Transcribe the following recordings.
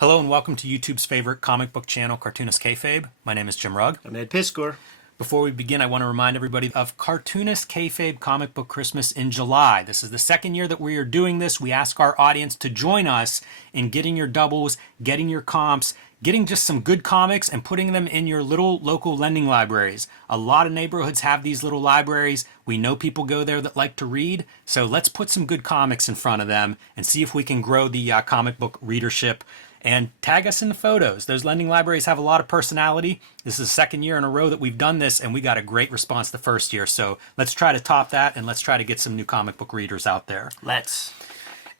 Hello and welcome to YouTube's favorite comic book channel, Cartoonist Kayfabe. My name is Jim Rugg. I'm Ed Piscor. Before we begin, I want to remind everybody of Cartoonist Kayfabe Comic Book Christmas in July. This is the second year that we are doing this. We ask our audience to join us in getting your doubles, getting your comps, getting just some good comics and putting them in your little local lending libraries. A lot of neighborhoods have these little libraries. We know people go there that like to read, so let's put some good comics in front of them and see if we can grow the comic book readership. And tag us in the photos. Those lending libraries have a lot of personality. This is the second year in a row that we've done this, and we got a great response the first year. So let's try to top that, and let's try to get some new comic book readers out there. Let's.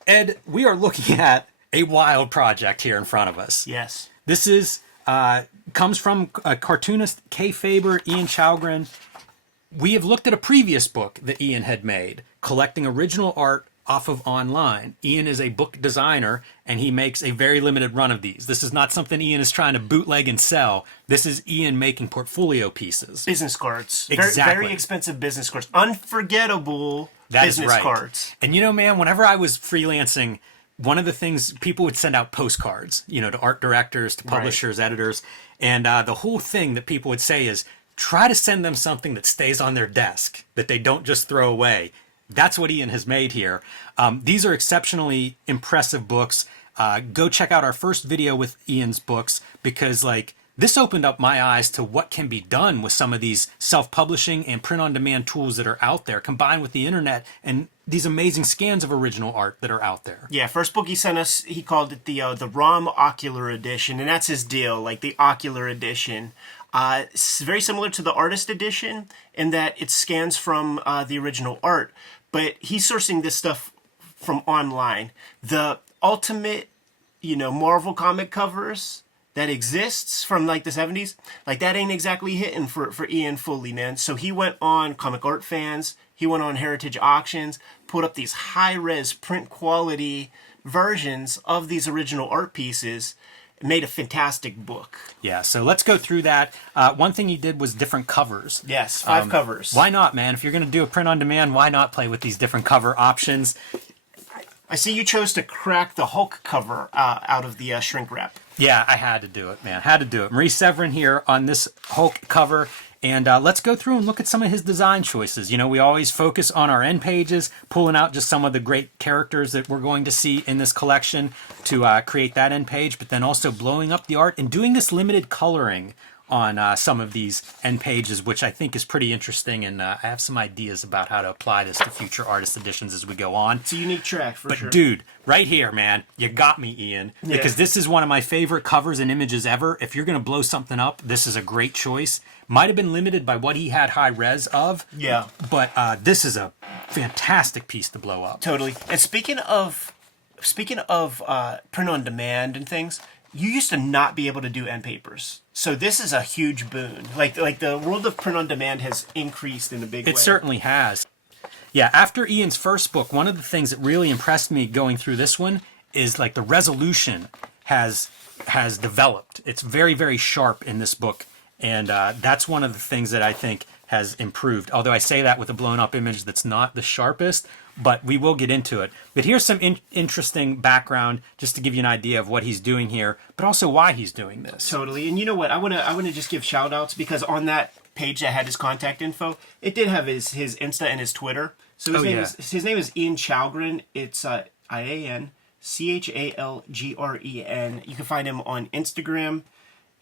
Ed, we are looking at a wild project here in front of us. Yes. This is comes from a cartoonist, Kayfaber, Ian Chalgren. We have looked at a previous book that Ian had made, collecting original art off of online. Ian is a book designer, and he makes a very limited run of these. This is not something Ian is trying to bootleg and sell. This is Ian making portfolio pieces. Business cards. Exactly. Very expensive business cards. Unforgettable business cards. And you know, man, whenever I was freelancing, one of the things, people would send out postcards, you know, to art directors, to publishers, editors. And the whole thing that people would say is, try to send them something that stays on their desk, that they don't just throw away. That's what Ian has made here. These are exceptionally impressive books. Go check out our first video with Ian's books, because like this opened up my eyes to what can be done with some of these self-publishing and print-on-demand tools that are out there, combined with the internet and these amazing scans of original art that are out there. Yeah, first book he sent us, he called it the ROM Ocular Edition, and that's his deal, like the Ocular Edition. It's very similar to the Artist Edition in that it scans from the original art, but he's sourcing this stuff from online. The ultimate, Marvel comic covers that exists from like the 70s, like that ain't exactly hitting for Ian fully, man. So he went on Comic Art Fans, he went on Heritage Auctions, put up these high-res print quality versions of these original art pieces, made a fantastic book. Yeah, so let's go through that. One thing he did was different covers. Yes, 5 covers. Why not, man? If you're going to do a print on demand, why not play with these different cover options? I see you chose to crack the Hulk cover out of the shrink wrap. Yeah, I had to do it, man. Had to do it. Marie Severin here on this Hulk cover. And let's go through and look at some of his design choices. You know, we always focus on our end pages, pulling out just some of the great characters that we're going to see in this collection to create that end page, but then also blowing up the art and doing this limited coloring on some of these end pages, which I think is pretty interesting. And I have some ideas about how to apply this to future artist editions as we go on. It's a unique track, for sure. But dude, right here, man, you got me, Ian. Yeah. Because this is one of my favorite covers and images ever. If you're going to blow something up, this is a great choice. Might have been limited by what he had high res of. Yeah. But this is a fantastic piece to blow up. Totally. And speaking of print on demand and things, you used to not be able to do end papers. So this is a huge boon. Like the world of print on demand has increased in a big way. It certainly has. Yeah, after Ian's first book, one of the things that really impressed me going through this one is like the resolution has developed. It's very, very sharp in this book. And that's one of the things that I think has improved. Although I say that with a blown up image that's not the sharpest, but we will get into it. But here's some interesting background just to give you an idea of what he's doing here, but also why he's doing this. Totally. And you know what? I wanna just give shout outs, because on that page that had his contact info, it did have his Insta and his Twitter. So his name is Ian Chalgren. It's IAN CHALGREN. You can find him on Instagram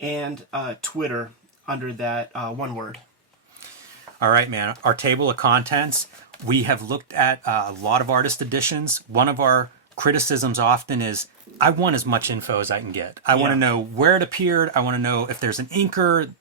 and Twitter under that one word. All right, man. Our table of contents, we have looked at a lot of artist editions. One of our criticisms often is, I want as much info as I can get. I want to know where it appeared. I want to know if there's an inker,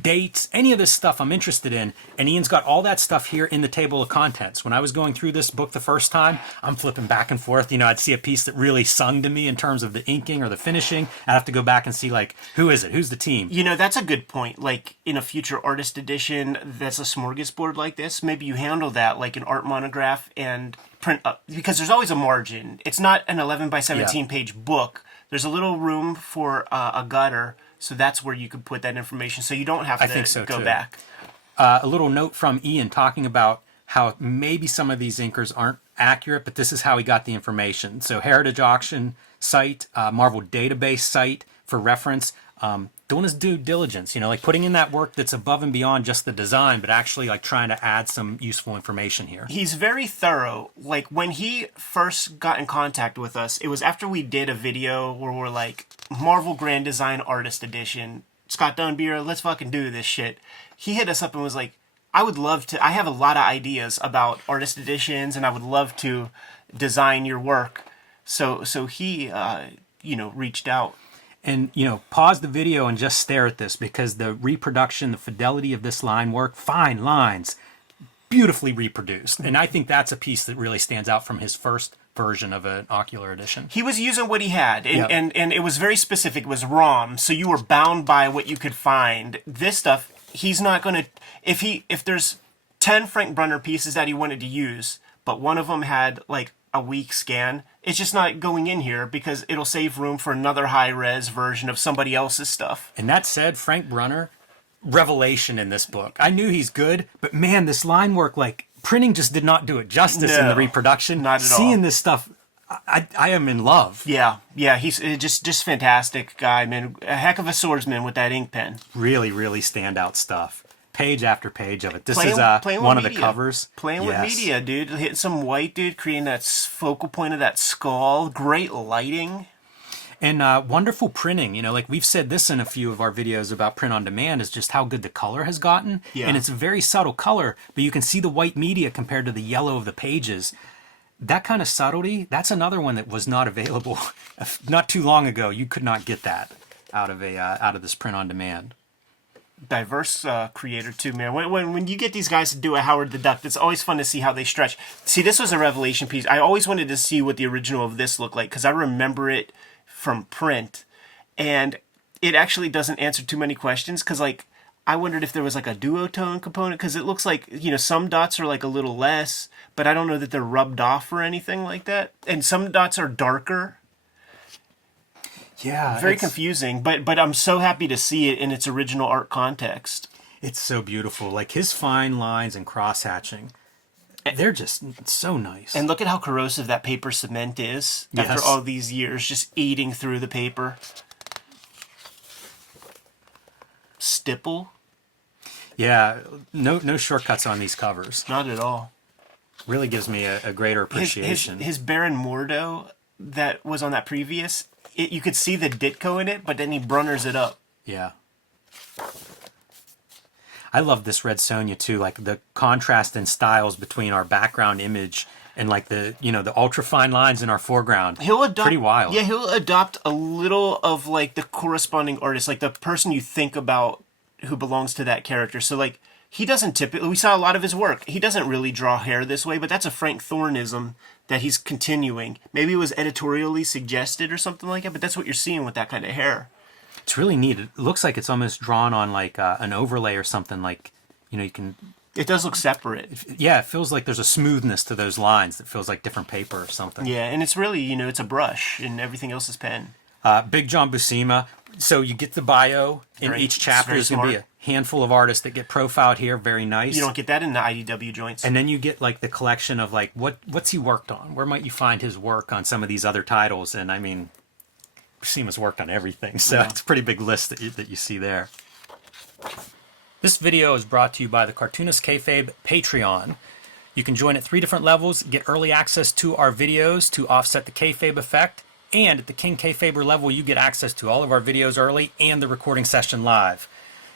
dates, any of this stuff I'm interested in. And Ian's got all that stuff here in the table of contents. When I was going through this book the first time, I'm flipping back and forth. You know, I'd see a piece that really sung to me in terms of the inking or the finishing. I'd have to go back and see, like, who is it? Who's the team? You know, that's a good point. Like, in a future artist edition that's a smorgasbord like this, maybe you handle that like an art monograph and print up. Because there's always a margin. It's not an 11 by 17 page book. There's a little room for a gutter. So that's where you could put that information, so you don't have to go back. A little note from Ian talking about how maybe some of these inkers aren't accurate, but this is how he got the information. So Heritage Auction site, Marvel database site for reference. Doing his due diligence, like putting in that work that's above and beyond just the design, but actually like trying to add some useful information here. He's very thorough. Like when he first got in contact with us, it was after we did a video where we're like, Marvel Grand Design Artist Edition, Scott Dunbier, let's fucking do this shit. He hit us up and was like, I have a lot of ideas about artist editions and I would love to design your work. So he, reached out. And, pause the video and just stare at this, because the reproduction, the fidelity of this line work, fine lines, beautifully reproduced. And I think that's a piece that really stands out from his first version of an Ocular edition. He was using what he had, and it was very specific. It was ROM, so you were bound by what you could find. This stuff, he's not going to... If there's 10 Frank Brunner pieces that he wanted to use, but one of them had, like, a weak scan, it's just not going in here because it'll save room for another high-res version of somebody else's stuff. And that said, Frank Brunner, revelation in this book. I knew he's good, but man, this line work, like, printing just did not do it justice in the reproduction. Not at all. Seeing this stuff, I am in love. Yeah, he's just fantastic guy, man. A heck of a swordsman with that ink pen. Really, really standout stuff. Page after page of it. This is one of the covers. Playing with media, dude. Hitting some white, dude. Creating that focal point of that skull. Great lighting. And wonderful printing. Like we've said this in a few of our videos about print on demand, is just how good the color has gotten. Yeah. And it's a very subtle color, but you can see the white media compared to the yellow of the pages. That kind of subtlety, that's another one that was not available not too long ago. You could not get that out of this print on demand. Diverse creator too, man. When you get these guys to do a Howard the Duck, it's always fun to see how they stretch. See, this was a revelation piece. I always wanted to see what the original of this looked like because I remember it from print, and it actually doesn't answer too many questions because, like, I wondered if there was like a duotone component because it looks like, some dots are like a little less, but I don't know that they're rubbed off or anything like that. And some dots are darker. Yeah. Very confusing, but I'm so happy to see it in its original art context. It's so beautiful. Like his fine lines and cross-hatching, they're just so nice. And look at how corrosive that paper cement is after all these years, just eating through the paper. Stipple. Yeah, no shortcuts on these covers. Not at all. Really gives me a greater appreciation. His Baron Mordo that was on that previous... you could see the Ditko in it, but then he Brunners it up. Yeah. I love this Red Sonja too, like the contrast in styles between our background image and like the ultra fine lines in our foreground. He'll adopt, pretty wild. Yeah, he'll adopt a little of like the corresponding artist, like the person you think about who belongs to that character. So like he doesn't typically, we saw a lot of his work. He doesn't really draw hair this way, but that's a Frank Thornism that he's continuing. Maybe it was editorially suggested or something like that, but that's what you're seeing with that kind of hair. It's really neat. It looks like it's almost drawn on like an overlay or something. Like, you can... It does look separate. Yeah, it feels like there's a smoothness to those lines that feels like different paper or something. Yeah, and it's really, it's a brush and everything else is pen. Big John Buscema. So you get the bio in each chapter. There's going to be a handful of artists that get profiled here. Very nice. You don't get that in the IDW joints. And then you get like the collection of like what's he worked on? Where might you find his work on some of these other titles? And I mean, Buscema's worked on everything. So it's a pretty big list that you see there. This video is brought to you by the Cartoonist Kayfabe Patreon. You can join at 3 different levels, get early access to our videos to offset the Kayfabe effect. And at the King Kayfaber level, you get access to all of our videos early and the recording session live.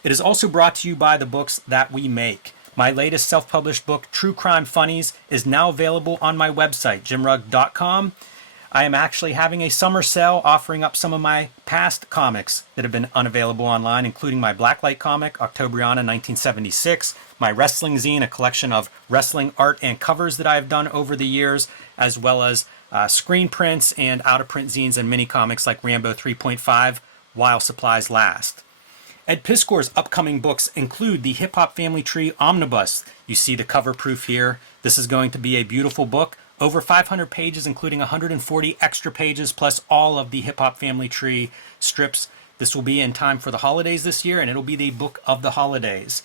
It is also brought to you by the books that we make. My latest self-published book, True Crime Funnies, is now available on my website, jimrugg.com. I am actually having a summer sale offering up some of my past comics that have been unavailable online, including my Blacklight comic, Octobriana 1976, my wrestling zine, a collection of wrestling art and covers that I have done over the years, as well as screen prints and out-of-print zines and mini-comics like Rambo 3.5, while supplies last. Ed Piskor's upcoming books include the Hip Hop Family Tree Omnibus. You see the cover proof here. This is going to be a beautiful book. Over 500 pages, including 140 extra pages, plus all of the Hip Hop Family Tree strips. This will be in time for the holidays this year, and it'll be the book of the holidays.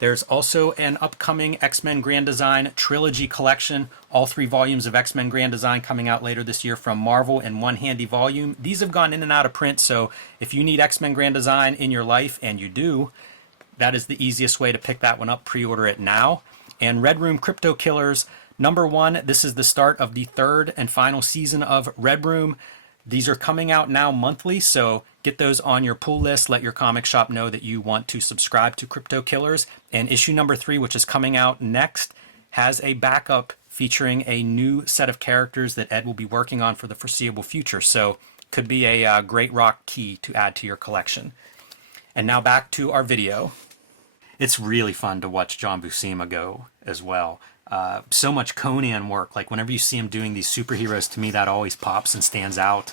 There's also an upcoming X-Men Grand Design trilogy collection. All 3 volumes of X-Men Grand Design coming out later this year from Marvel in one handy volume. These have gone in and out of print, so if you need X-Men Grand Design in your life, and you do, that is the easiest way to pick that one up. Pre-order it now. And Red Room Crypto Killers #1. This is the start of the 3rd and final season of Red Room. These are coming out now monthly, so get those on your pull list. Let your comic shop know that you want to subscribe to Crypto Killers. And issue #3, which is coming out next, has a backup featuring a new set of characters that Ed will be working on for the foreseeable future. So could be a great rock key to add to your collection. And now back to our video. It's really fun to watch John Buscema go as well. So much Conan work. Like whenever you see him doing these superheroes, to me that always pops and stands out.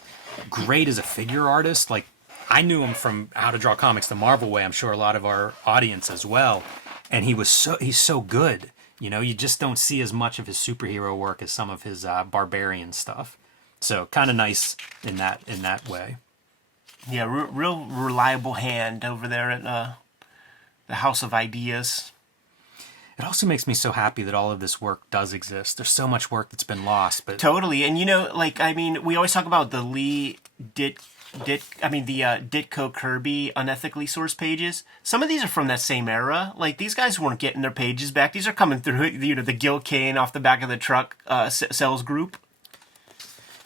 Great as a figure artist. Like I knew him from How to Draw Comics the Marvel Way. I'm sure a lot of our audience as well. And he's so good. You know, you just don't see as much of his superhero work as some of his barbarian stuff. So kind of nice in that way. Yeah, real reliable hand over there at the House of Ideas. It also makes me so happy that all of this work does exist. There's so much work that's been lost, but totally. And you know, like I mean, we always talk about the Ditko Kirby unethically sourced pages. Some of these are from that same era. Like these guys weren't getting their pages back. These are coming through, you know, the Gil Kane off the back of the truck sales group.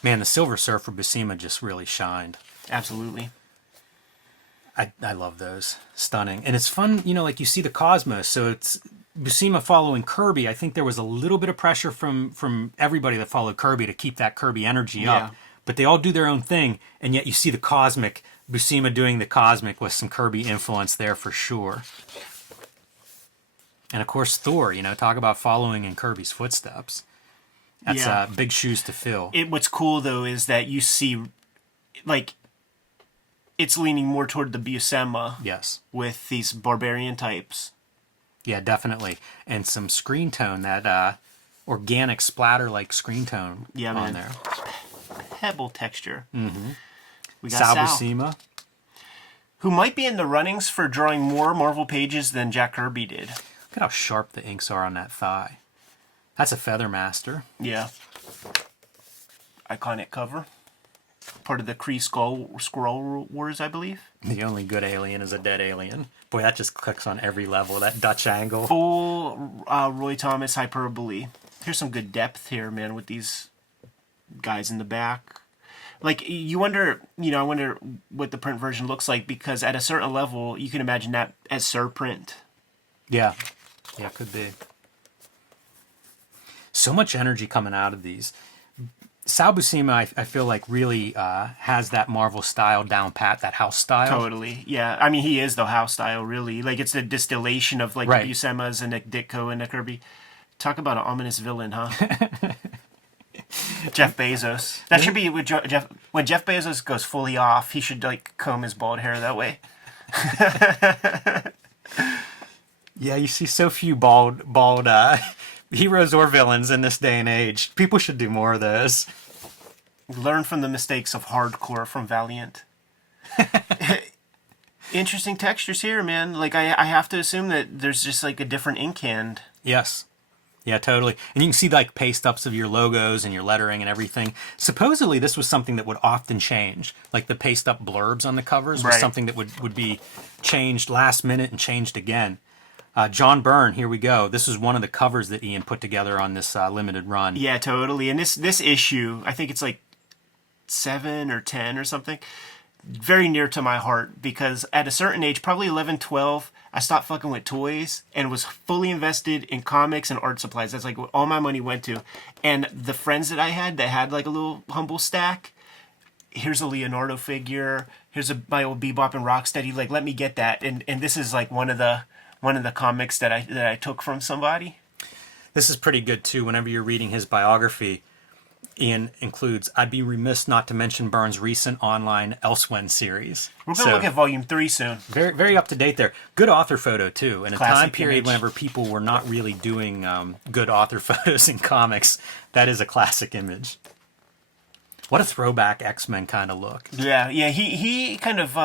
Man, the Silver Surfer Buscema just really shined. Absolutely. I love those. Stunning. And it's fun, you know, like you see the Cosmos, so it's Buscema following Kirby. I think there was a little bit of pressure from everybody that followed Kirby to keep that Kirby energy up. But they all do their own thing, and yet you see the cosmic, Buscema doing the cosmic with some Kirby influence there for sure. And of course Thor, you know, talk about following in Kirby's footsteps. That's big shoes to fill. What's cool though is that you see, like, it's leaning more toward the Buscema. Yes. With these barbarian types. Yeah, definitely. And some screen tone, that organic splatter-like screen tone on there. Pebble texture. Mm-hmm. We got Sal Buscema, who might be in the runnings for drawing more Marvel pages than Jack Kirby did. Look at how sharp the inks are on that thigh. That's a Feather Master. Yeah. Iconic cover. Part of the Kree Skrull Wars, I believe. The only good alien is a dead alien. Boy, that just clicks on every level. That Dutch angle. Full Roy Thomas hyperbole. Here's some good depth here, man, with these guys in the back. Like, you wonder, you know, I wonder what the print version looks like, because at a certain level, you can imagine that as surprint. Yeah. Yeah, could be. So much energy coming out of these. Sal Buscema, I feel like, really has that Marvel style down pat, that house style. Totally, yeah. I mean, he is the house style, really. Like, it's the distillation of, like, the Buscemas and the Ditko and the Kirby. Talk about an ominous villain, huh? Jeff Bezos. That should be with Jeff. When Jeff Bezos goes fully off, he should, like, comb his bald hair that way. Yeah, you see so few bald heroes or villains in this day and age. People should do more of those. Learn from the mistakes of hardcore from Valiant. Interesting textures here, man. Like, I have to assume that there's just, like, a different ink hand. Yes. Yeah, totally. And you can see, like, paste-ups of your logos and your lettering and everything. Supposedly, this was something that would often change. Like, the paste-up blurbs on the covers was something that would be changed last minute and changed again. John Byrne, here we go. This is one of the covers that Ian put together on this limited run. Yeah, totally. And this issue, I think it's like 7 or 10 or something, very near to my heart, because at a certain age, probably 11, 12, I stopped fucking with toys and was fully invested in comics and art supplies. That's like what all my money went to. And the friends that I had that had like a little humble stack, here's a Leonardo figure, here's my old Bebop and Rocksteady, like, let me get that. And this is like one of the comics that I took from somebody. This is pretty good too. Whenever you're reading his biography, Ian includes, I'd be remiss not to mention Byrne's recent online Elsewhen series. We're going to look at volume 3 soon. Very, very up to date there. Good author photo too. In a Classic time period image. whenever people were not really doing good author photos in comics, that is a classic image. What a throwback X-Men kind of look. Yeah. He kind of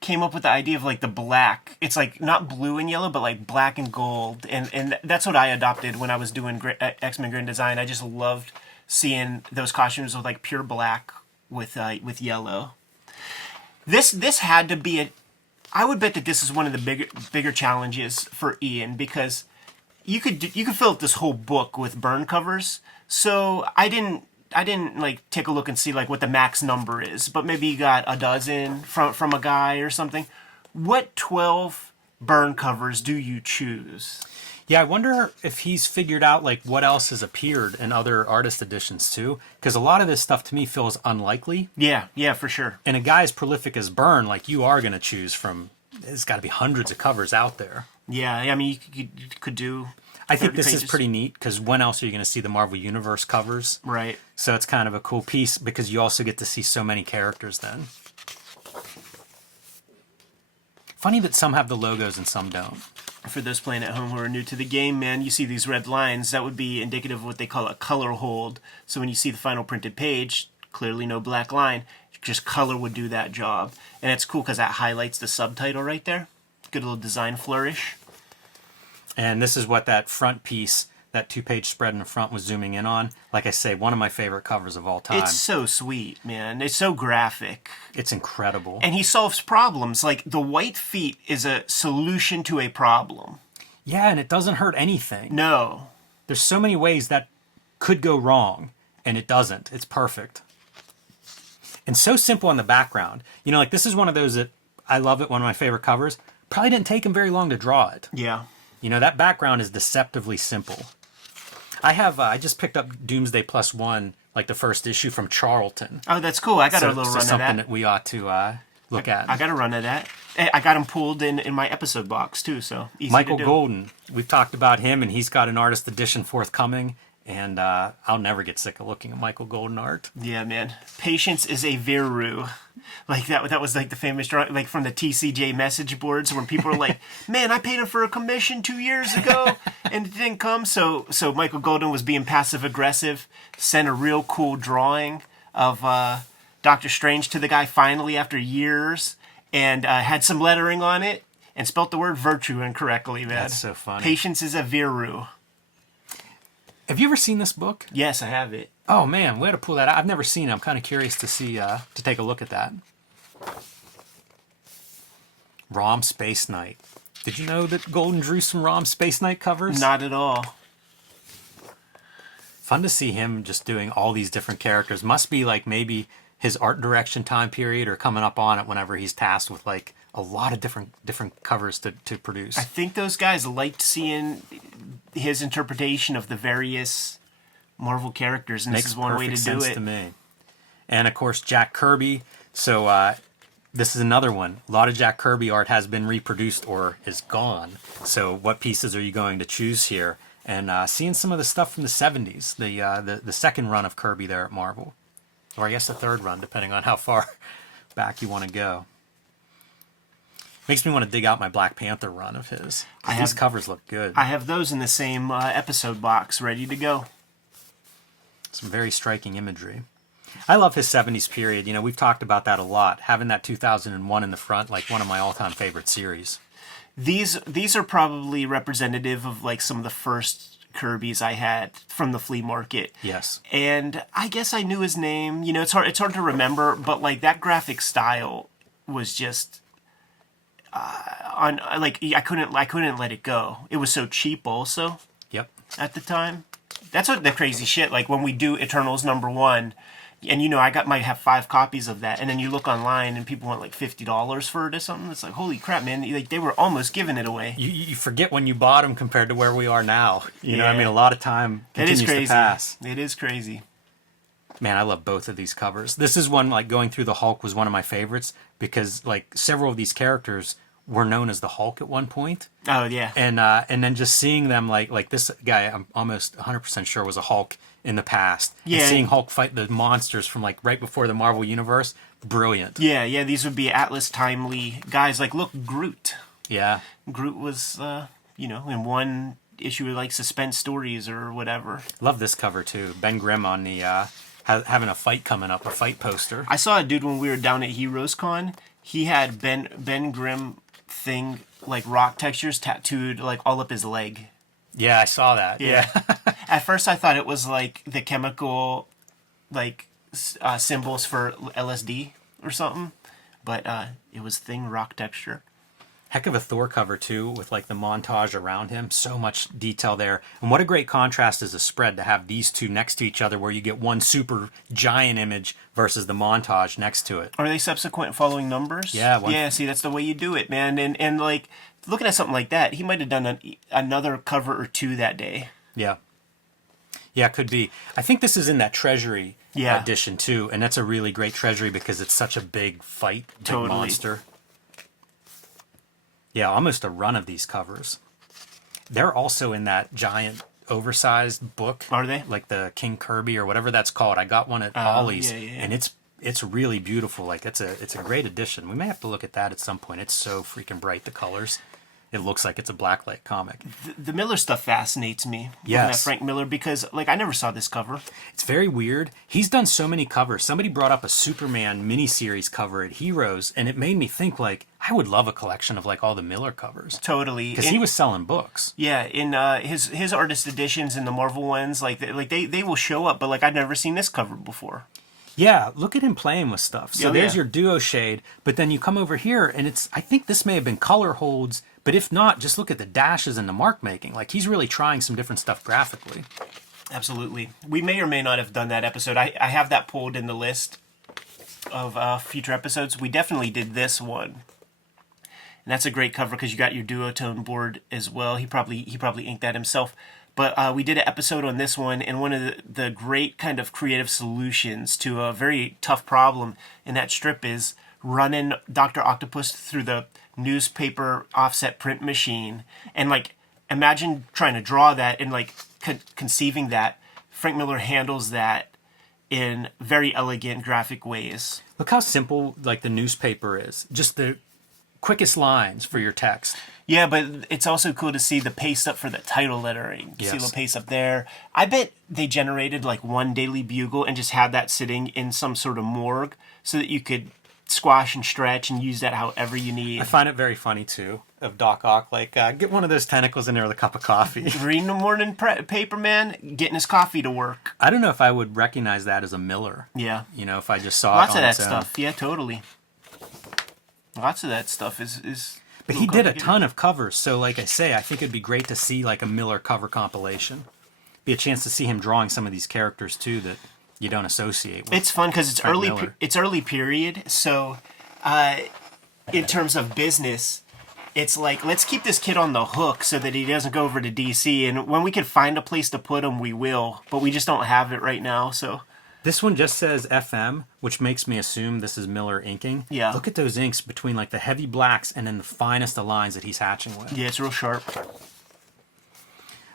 came up with the idea of like the black. It's like not blue and yellow, but like black and gold, and that's what I adopted when I was doing X-Men Grand Design. I just loved seeing those costumes with like pure black with yellow. This had to be I would bet that this is one of the bigger challenges for Ian, because you could fill up this whole book with Byrne covers. So I didn't like take a look and see like what the max number is, but maybe you got a dozen from a guy or something. What 12 Byrne covers do you choose? Yeah, I wonder if he's figured out like what else has appeared in other artist editions too, because a lot of this stuff to me feels unlikely. Yeah, for sure. And a guy as prolific as Byrne, like you are going to choose from, there's got to be hundreds of covers out there. Yeah, I mean you could do. I think this pages. is pretty neat, because when else are you going to see the Marvel Universe covers? Right. So it's kind of a cool piece, because you also get to see so many characters then. Funny that some have the logos and some don't. For those playing at home who are new to the game, man, you see these red lines. That would be indicative of what they call a color hold. So when you see the final printed page, clearly no black line, just color would do that job. And it's cool because that highlights the subtitle right there. Good little design flourish. And this is what that front piece, that 2-page spread in the front was zooming in on. Like I say, one of my favorite covers of all time. It's so sweet, man. It's so graphic. It's incredible. And he solves problems. Like, the white feet is a solution to a problem. Yeah, and it doesn't hurt anything. No. There's so many ways that could go wrong, and it doesn't. It's perfect. And so simple on the background. You know, like this is one of those that I love it, one of my favorite covers. Probably didn't take him very long to draw it. Yeah. You know, that background is deceptively simple. I just picked up Doomsday +1, like the first issue from Charlton. Oh, that's cool. I got a little run of that. Something that we ought to look at. I got a run of that. I got him pulled in my episode box, too, so easy Michael to do. Golden. We've talked about him, and he's got an artist edition forthcoming. And I'll never get sick of looking at Michael Golden art. Yeah, man. Patience is a Viru. Like, that was like the famous drawing, like from the TCJ message boards when people were like, man, I paid him for a commission 2 years ago, and it didn't come. So Michael Golden was being passive-aggressive, sent a real cool drawing of Doctor Strange to the guy finally after years, and had some lettering on it, and spelt the word virtue incorrectly, man. That's so funny. Patience is a Viru. Have you ever seen this book? Yes, I have it. Oh man, we had to pull that out. I've never seen it. I'm kind of curious to see, to take a look at that. Rom Space Knight. Did you know that Golden drew some Rom Space Knight covers? Not at all. Fun to see him just doing all these different characters. Must be like maybe his art direction time period or coming up on it whenever he's tasked with like a lot of different covers to produce. I think those guys liked seeing his interpretation of the various Marvel characters, and this is one way to do Makes perfect sense it. to me. And of course, Jack Kirby. So this is another one. A lot of Jack Kirby art has been reproduced or is gone. So what pieces are you going to choose here? And seeing some of the stuff from the 70s, the second run of Kirby there at Marvel. Or I guess the third run, depending on how far back you want to go. Makes me want to dig out my Black Panther run of his. These covers look good. I have those in the same episode box ready to go. Some very striking imagery. I love his 70s period. You know, we've talked about that a lot. Having that 2001 in the front, like one of my all-time favorite series. These are probably representative of like some of the first Kirbys I had from the flea market. Yes. And I guess I knew his name. You know, it's hard to remember, but like that graphic style was just I couldn't let it go. It was so cheap also. Yep. At the time. That's what the crazy shit, like when we do Eternals #1, and you know, might have 5 copies of that, and then you look online and people want like $50 for it or something. It's like, holy crap, man, like they were almost giving it away. You forget when you bought them compared to where we are now. You know, Yeah. I mean, a lot of time continues to pass. It is crazy. Man, I love both of these covers. This is one, like, going through the Hulk was one of my favorites because, like, several of these characters were known as the Hulk at one point. Oh, yeah. And then just seeing them, like this guy, I'm almost 100% sure was a Hulk in the past. Yeah. And seeing Hulk fight the monsters from, like, right before the Marvel Universe, brilliant. Yeah, these would be Atlas timely guys. Like, look, Groot. Yeah. Groot was, in one issue of, like, suspense stories or whatever. Love this cover, too. Ben Grimm on the, having a fight coming up, a fight poster. I saw a dude when we were down at Heroes Con. he had Ben Grimm thing, like rock textures tattooed like all up his leg. Yeah, I saw that. Yeah. At first I thought it was like the chemical like symbols for LSD or something, but it was thing rock texture. Heck of a Thor cover too, with like the montage around him. So much detail there. And what a great contrast as a spread to have these two next to each other, where you get one super giant image versus the montage next to it. Are they subsequent following numbers? Yeah. Yeah, see, that's the way you do it, man. And like, looking at something like that, he might have done another cover or two that day. Yeah. Yeah, could be. I think this is in that Treasury edition too, and that's a really great Treasury because it's such a big fight, big monster. Yeah, almost a run of these covers. They're also in that giant oversized book. Are they? Like the King Kirby or whatever that's called. I got one at Ollie's, and it's really beautiful. Like it's a great edition. We may have to look at that at some point. It's so freaking bright, the colors. It looks like it's a blacklight comic. The Miller stuff fascinates me. Yes. Looking at Frank Miller, because like I never saw this cover. It's very weird. He's done so many covers. Somebody brought up a Superman miniseries cover at Heroes, and it made me think like I would love a collection of like all the Miller covers. Totally, because he was selling books. Yeah, in his artist editions and the Marvel ones, like they will show up, but like I've never seen this cover before. Yeah, look at him playing with stuff. So there's your duo shade, but then you come over here, and I think this may have been color holds, but if not, just look at the dashes and the mark making. Like he's really trying some different stuff graphically. Absolutely. We may or may not have done that episode. I have that pulled in the list of future episodes. We definitely did this one. And that's a great cover because you got your duotone board as well. He probably inked that himself. But we did an episode on this one, and one of the great kind of creative solutions to a very tough problem in that strip is running Dr. Octopus through the newspaper offset print machine. And like, imagine trying to draw that and like conceiving that. Frank Miller handles that in very elegant graphic ways. Look how simple like the newspaper is. Just the quickest lines for your text. Yeah, but it's also cool to see the paste up for the title lettering. Yes. See the paste up there. I bet they generated like one Daily Bugle and just had that sitting in some sort of morgue so that you could squash and stretch and use that however you need. I find it very funny too of Doc Ock, like get one of those tentacles in there with a cup of coffee. Reading the morning paper, man, getting his coffee to work. I don't know if I would recognize that as a Miller. Yeah. You know, if I just saw lots it on of its that own. stuff. Yeah, totally. Lots of that stuff is But he did a ton of covers, so like I say, I think it'd be great to see like a Miller cover compilation. Be a chance to see him drawing some of these characters too that you don't associate with. It's fun because it's Frank early. Miller. It's early period, so in terms of business, it's like let's keep this kid on the hook so that he doesn't go over to DC. And when we can find a place to put him, we will. But we just don't have it right now, so. This one just says FM, which makes me assume this is Miller inking. Yeah. Look at those inks between like the heavy blacks and then the finest of lines that he's hatching with. Yeah, it's real sharp.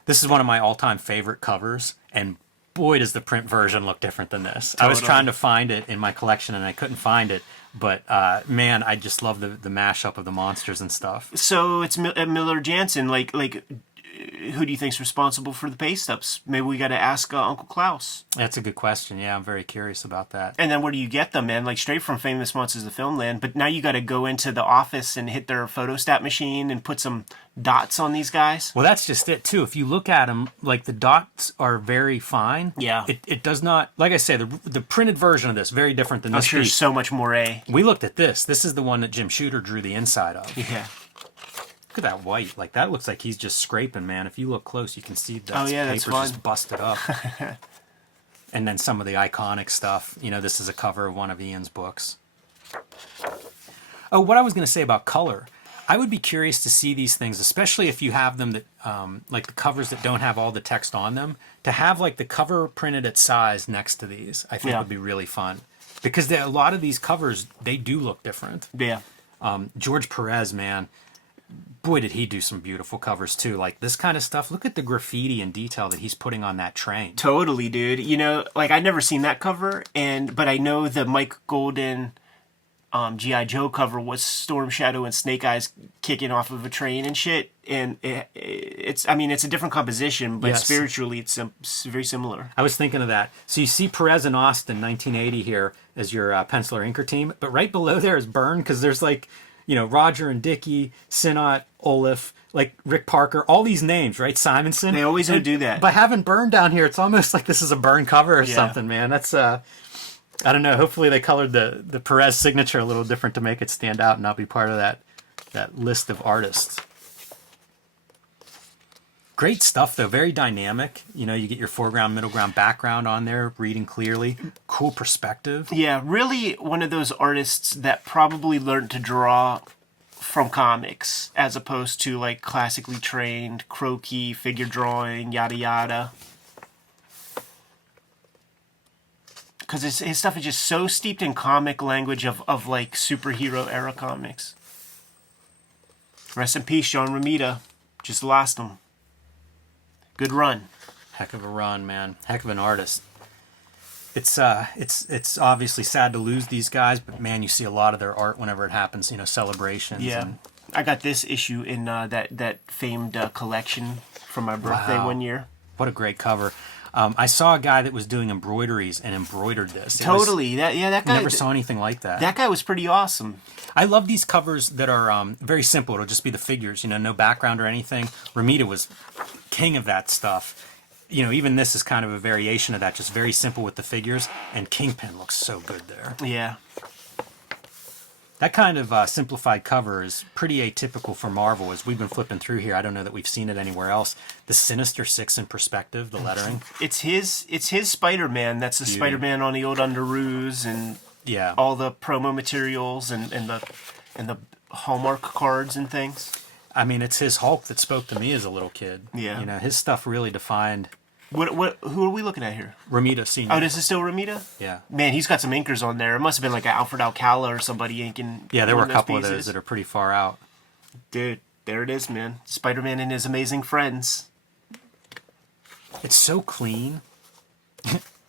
This is one of my all-time favorite covers, and boy, does the print version look different than this. Totally. I was trying to find it in my collection, and I couldn't find it, but man, I just love the mashup of the monsters and stuff. So it's Miller Jansen. Like, who do you think's responsible for the paste ups? Maybe we got to ask Uncle Klaus. That's a good question. Yeah, I'm very curious about that. And then where do you get them, man? Like straight from Famous Monsters of Filmland. But now you got to go into the office and hit their photostat machine and put some dots on these guys. Well, that's just it too. If you look at them, like the dots are very fine. Yeah. It does not, like I say, the printed version of this very different than I'm this sure piece. so much more A. We looked at this. This is the one that Jim Shooter drew the inside of. Yeah. Look at that white. Like, that looks like he's just scraping, man. If you look close, you can see that that's paper's fun. just busted up. And then some of the iconic stuff. You know, this is a cover of one of Ian's books. Oh, what I was going to say about color. I would be curious to see these things, especially if you have them that, like the covers that don't have all the text on them, to have like the cover printed at size next to these, I think would be really fun. Because a lot of these covers, they do look different. Yeah. George Perez, man. Boy, did he do some beautiful covers too. Like this kind of stuff. Look at the graffiti and detail that he's putting on that train. Totally, dude. You know, like I'd never seen that cover, but I know the Mike Golden G.I. Joe cover was Storm Shadow and Snake Eyes kicking off of a train and shit. And it's a different composition, but Yes. spiritually it's very similar. I was thinking of that. So you see Perez and Austin, 1980 here as your penciler inker team, but right below there is Byrne, because there's like, Roger and Dickey, Sinnott, Olaf, like Rick Parker, all these names, right? Simonson. They always do that. By having Byrne down here, it's almost like this is a Byrne cover or something, man. That's I don't know. Hopefully they colored the Perez signature a little different to make it stand out and not be part of that list of artists. Great stuff, though. Very dynamic. You get your foreground, middle ground, background on there, reading clearly. Cool perspective. Yeah, really one of those artists that probably learned to draw from comics as opposed to like classically trained croquis, figure drawing, yada yada. Because his stuff is just so steeped in comic language of like superhero era comics. Rest in peace, John Romita. Just lost him. Good run. Heck of a run, man. Heck of an artist. It's obviously sad to lose these guys, but man, you see a lot of their art whenever it happens. Celebrations. Yeah, And, I got this issue in that famed collection for my birthday Wow. one year. what a great cover. I saw a guy that was doing embroideries and embroidered this. Totally. That guy. Never saw anything like that. That guy was pretty awesome. I love these covers that are very simple. It'll just be the figures, no background or anything. Romita was king of that stuff. Even this is kind of a variation of that, just very simple with the figures. And Kingpin looks so good there. Yeah. That kind of simplified cover is pretty atypical for Marvel. As we've been flipping through here, I don't know that we've seen it anywhere else. The Sinister Six in perspective, the lettering. It's his Spider-Man. That's the Spider-Man on the old underoos and Yeah. all the promo materials and the Hallmark cards and things. I mean, it's his Hulk that spoke to me as a little kid. Yeah. His stuff really defined Who are we looking at here? Romita Sr. Oh, this is still Romita? Yeah. Man, he's got some inkers on there. It must have been like an Alfred Alcala or somebody inking. Yeah, there were one a couple of pieces. those that are pretty far out. Dude, there it is, man. Spider-Man and his amazing friends. It's so clean.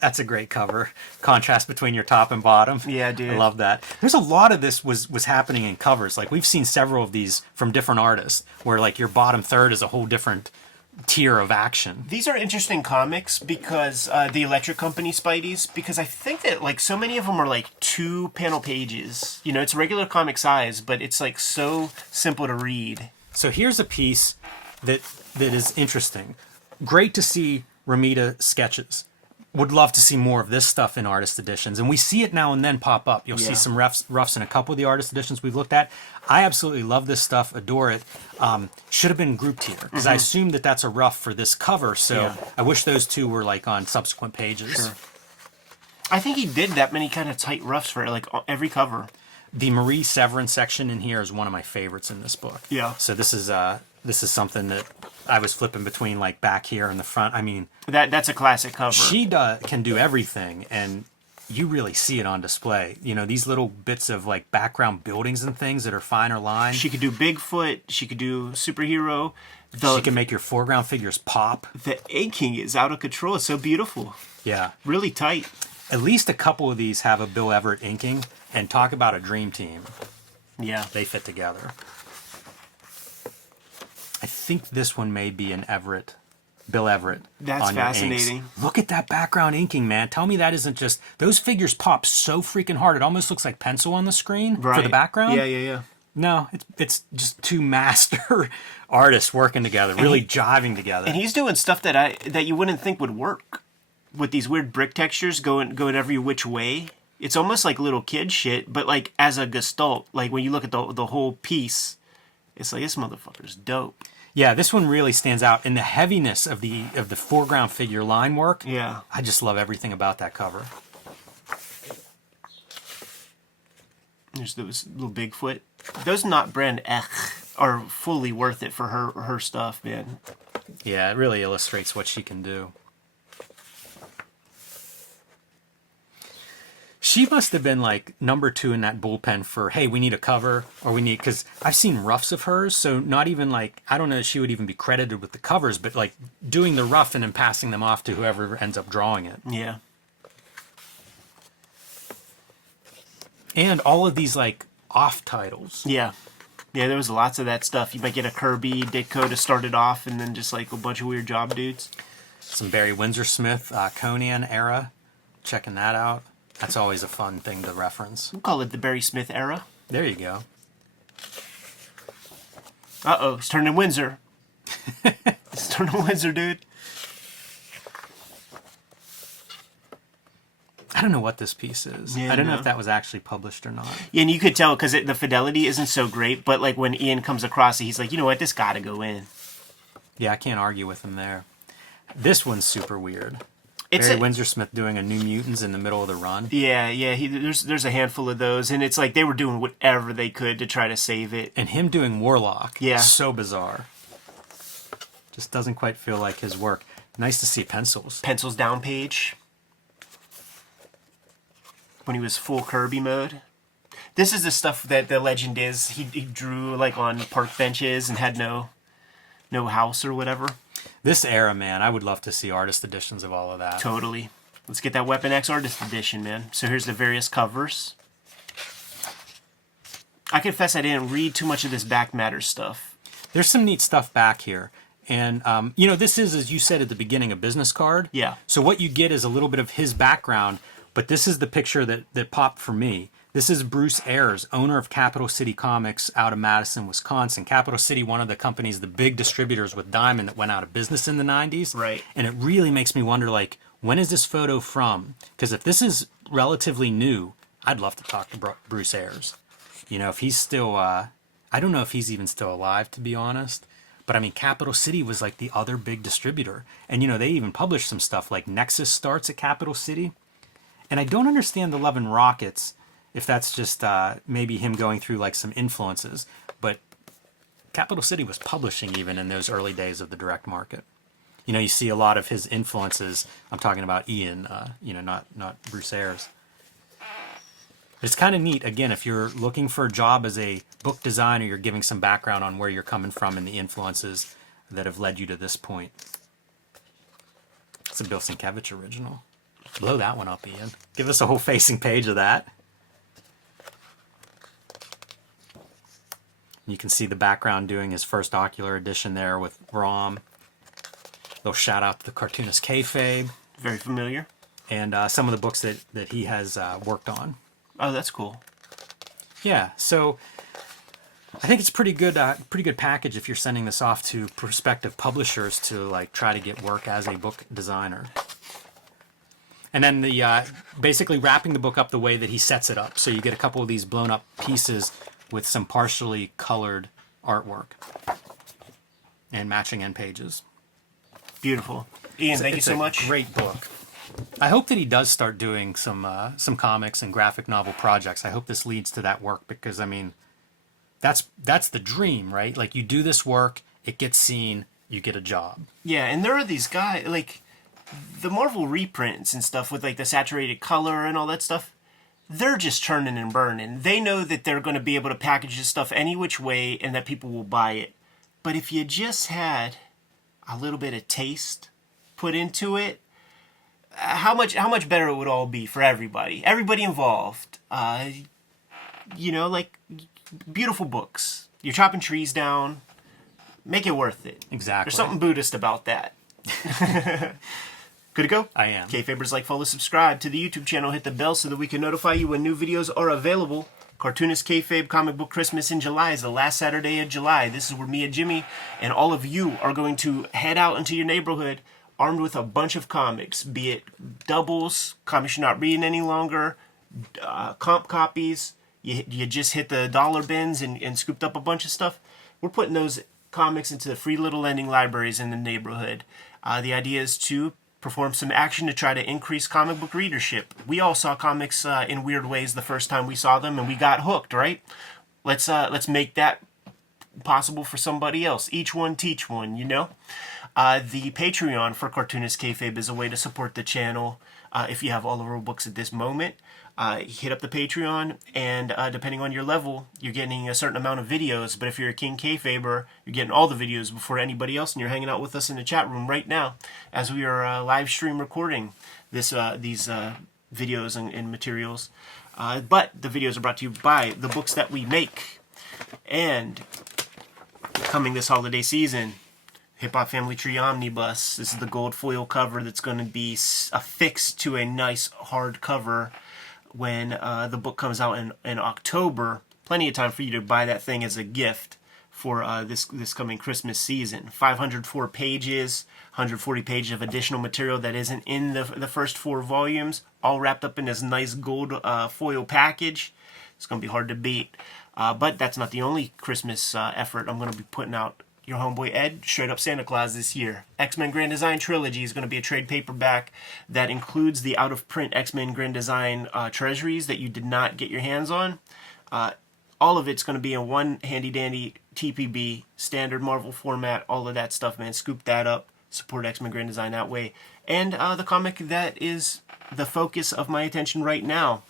That's a great cover. Contrast between your top and bottom. Yeah, dude. I love that. There's a lot of this was happening in covers. Like we've seen several of these from different artists where like your bottom third is a whole different tier of action. These are interesting comics because the Electric Company Spideys, because I think that like so many of them are like 2-panel pages. It's regular comic size, but it's like so simple to read. So here's a piece that is interesting. Great to see Romita sketches. Would love to see more of this stuff in artist editions, and we see it now and then pop up. You'll see some roughs in a couple of the artist editions we've looked at. I absolutely love this stuff, adore it. Should have been grouped here because I assume that that's a rough for this cover. So I wish those two were like on subsequent pages. Sure. I think he did that many kind of tight roughs for like every cover. The Marie Severin section in here is one of my favorites in this book. Yeah. So this is something that I was flipping between like back here and the front. I mean, that's a classic cover. she can do everything, and you really see it on display. These little bits of like background buildings and things that are finer lines. She could do Bigfoot. She could do superhero. She can make your foreground figures pop. The inking is out of control. It's so beautiful. Yeah. Really tight. At least a couple of these have a Bill Everett inking, and talk about a dream team. Yeah. They fit together. I think this one may be an Bill Everett. That's on your fascinating. inks. Look at that background inking, man. Tell me that isn't just... Those figures pop so freaking hard. It almost looks like pencil on the screen for the background. Yeah. No, it's just two master artists working together, really jiving together. And he's doing stuff that you wouldn't think would work. With these weird brick textures going every which way. It's almost like little kid shit, but like as a gestalt. Like when you look at the whole piece, it's like, this motherfucker's dope. Yeah, this one really stands out in the heaviness of the foreground figure line work. Yeah. I just love everything about that cover. There's those little Bigfoot. Those Not Brand Ech are fully worth it for her stuff, man. Yeah, it really illustrates what she can do. She must have been like number 2 in that bullpen for, hey, we need a cover, or we need, because I've seen roughs of hers, so not even like, I don't know if she would even be credited with the covers, but like doing the rough and then passing them off to whoever ends up drawing it. Yeah. And all of these like off titles. Yeah. Yeah, there was lots of that stuff. You might get a Kirby, Ditko to start it off, and then just like a bunch of weird job dudes. Some Barry Windsor-Smith, Conan era. Checking that out. That's always a fun thing to reference. We'll call it the Barry Smith era. There you go. Uh-oh, it's turning Windsor. It's turning Windsor, dude. I don't know what this piece is. Yeah, I don't no. know if that was actually published or not. Yeah, and you could tell because the fidelity isn't so great, but like when Ian comes across it, he's like, you know what, this gotta go in. Yeah, I can't argue with him there. This one's super weird. It's Barry Windsor-Smith doing a New Mutants in the middle of the run. Yeah, there's a handful of those, and it's like they were doing whatever they could to try to save it. And him doing Warlock. Yeah. So bizarre. Just doesn't quite feel like his work. Nice to see pencils. Pencils down page. When he was full Kirby mode. This is the stuff that the legend is. He drew like on park benches and had no house or whatever. This era, man, I would love to see artist editions of all of that. Totally. Let's get that Weapon X artist edition, man. So here's the various covers. I confess I didn't read too much of this back matter stuff. There's some neat stuff back here. And, you know, this is, as you said at the beginning, a business card. Yeah. So what you get is a little bit of his background, but this is the picture that popped for me. This is Bruce Ayers, owner of Capital City Comics out of Madison, Wisconsin. Capital City, one of the companies, the big distributors with Diamond that went out of business in the 90s. Right. And it really makes me wonder, like, when is this photo from? Because if this is relatively new, I'd love to talk to Bruce Ayers. You know, if he's still, I don't know if he's even still alive, to be honest. But I mean, Capital City was like the other big distributor. And, you know, they even published some stuff like Nexus starts at Capital City. And I don't understand the Love and Rockets, if that's just maybe him going through like some influences. But Capital City was publishing even in those early days of the direct market. You know, you see a lot of his influences. I'm talking about Ian, you know, not Bruce Ayers. It's kind of neat, again, if you're looking for a job as a book designer, you're giving some background on where you're coming from and the influences that have led you to this point. It's a Bill Sienkiewicz original. Blow that one up, Ian. Give us a whole facing page of that. You can see the background doing his first ocular edition there with Rom. Little shout out to the cartoonist Kayfabe. Very familiar. And some of the books that he has worked on. Oh, that's cool. Yeah, so I think it's pretty good package if you're sending this off to prospective publishers to like try to get work as a book designer. And then the basically wrapping the book up the way that he sets it up. So you get a couple of these blown up pieces with some partially colored artwork and matching end pages. Beautiful. Ian, thank you so much. Great book. I hope that he does start doing some comics and graphic novel projects. I hope this leads to that work because, I mean, that's the dream, right? Like, you do this work, it gets seen, you get a job. Yeah, and there are these guys, like, the Marvel reprints and stuff with, like, the saturated color and all that stuff, they're just churning and burning. They know that they're going to be able to package this stuff any which way and that people will buy it. But if you just had a little bit of taste put into it, how much better it would all be for everybody involved. You know, like beautiful books. You're chopping trees down. Make it worth it. Exactly. There's something Buddhist about that. Good to go? I am. KFabers, like, follow, subscribe to the YouTube channel. Hit the bell so that we can notify you when new videos are available. Cartoonist Kayfabe Comic Book Christmas in July is the last Saturday of July. This is where me and Jimmy and all of you are going to head out into your neighborhood armed with a bunch of comics, be it doubles, comics you're not reading any longer, comp copies. You just hit the dollar bins and scooped up a bunch of stuff. We're putting those comics into the free little lending libraries in the neighborhood. The idea is to perform some action to try to increase comic book readership. We all saw comics in weird ways the first time we saw them, and we got hooked, right? Let's make that possible for somebody else. Each one teach one, you know? The Patreon for Cartoonist Kayfabe is a way to support the channel. If you have all of our books at this moment, hit up the Patreon, and depending on your level, you're getting a certain amount of videos. But if you're a King Kayfaber, you're getting all the videos before anybody else, and you're hanging out with us in the chat room right now as we are live stream recording these videos and materials. But the videos are brought to you by the books that we make. And coming this holiday season, Hip Hop Family Tree Omnibus. This is the gold foil cover that's going to be affixed to a nice hard cover when the book comes out in October. Plenty of time for you to buy that thing as a gift for this coming Christmas season. 504 pages, 140 pages of additional material that isn't in the first 4 volumes, all wrapped up in this nice gold foil package. It's going to be hard to beat. But that's not the only Christmas effort I'm going to be putting out. Your homeboy Ed, straight up Santa Claus this year. X-Men Grand Design Trilogy is going to be a trade paperback that includes the out-of-print X-Men Grand Design treasuries that you did not get your hands on. All of it's going to be in one handy-dandy TPB, standard Marvel format, all of that stuff, man. Scoop that up, support X-Men Grand Design that way. And the comic that is the focus of my attention right now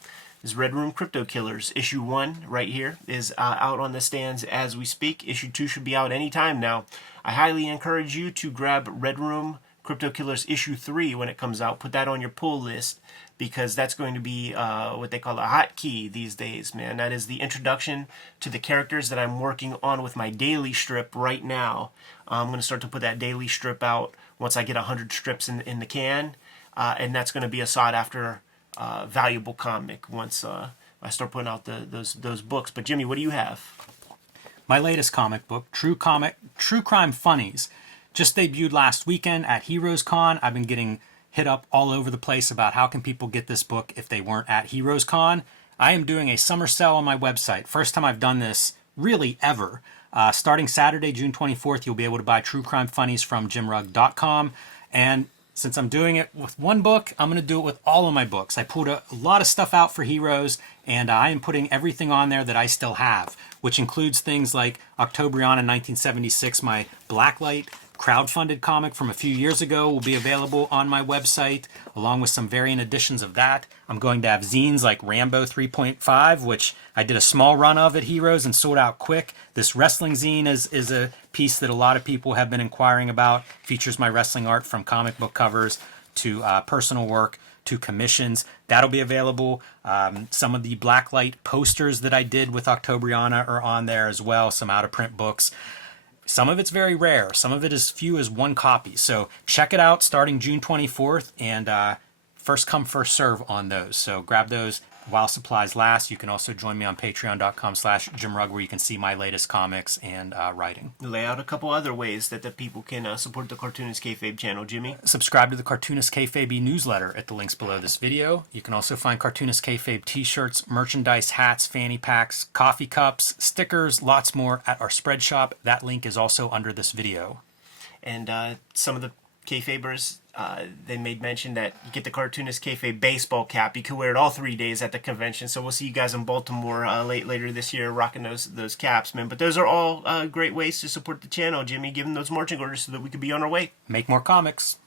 is Red Room Crypto Killers. Issue 1 right here is out on the stands as we speak. Issue 2 should be out anytime now. I highly encourage you to grab Red Room Crypto Killers Issue 3 when it comes out. Put that on your pull list because that's going to be what they call a hot key these days, man. That is the introduction to the characters that I'm working on with my daily strip right now. I'm going to start to put that daily strip out once I get 100 strips in the can. And that's going to be a sought-after valuable comic once I start putting out those books. But Jimmy, what do you have? My latest comic book, True Crime Funnies, just debuted last weekend at Heroes Con. I've been getting hit up all over the place about how can people get this book if they weren't at Heroes Con. I am doing a summer sale on my website. First time I've done this really ever. Starting Saturday, June 24th, you'll be able to buy True Crime Funnies from jimrugg.com. And since I'm doing it with one book, I'm going to do it with all of my books. I pulled a lot of stuff out for Heroes, and I am putting everything on there that I still have, which includes things like Octobriana 1976, my Blacklight crowdfunded comic from a few years ago will be available on my website, along with some variant editions of that. I'm going to have zines like Rambo 3.5, which I did a small run of at Heroes and sold out quick. This wrestling zine is a piece that a lot of people have been inquiring about. Features my wrestling art from comic book covers to personal work to commissions. That'll be available. Some of the Blacklight posters that I did with Octobriana are on there as well, some out-of-print books. Some of it's very rare. Some of it is few as 1 copy. So check it out starting June 24th and first come, first serve on those. So grab those while supplies last. You can also join me on patreon.com/JimRugg where you can see my latest comics and writing. Lay out a couple other ways that the people can support the Cartoonist Kayfabe channel, Jimmy. Subscribe to the Cartoonist Kayfabe newsletter at the links below this video. You can also find Cartoonist Kayfabe t-shirts, merchandise, hats, fanny packs, coffee cups, stickers, lots more at our spread shop. That link is also under this video. And some of the Kayfabers, they made mention that you get the Cartoonist Kayfabe baseball cap. You can wear it all 3 days at the convention. So we'll see you guys in Baltimore later this year rocking those caps, man. But those are all great ways to support the channel, Jimmy. Give them those marching orders so that we could be on our way. Make more comics.